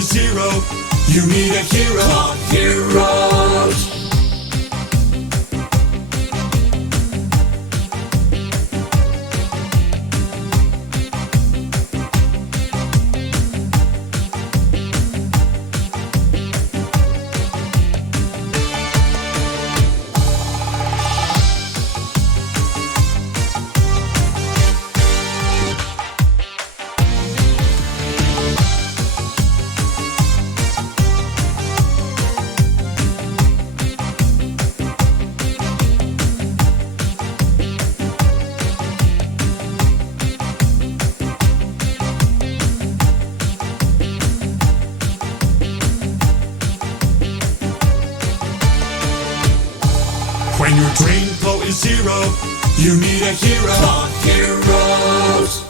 is zero, you need a hero. Clog Heroes. When your drain flow is zero, you need a hero. Clog Heroes.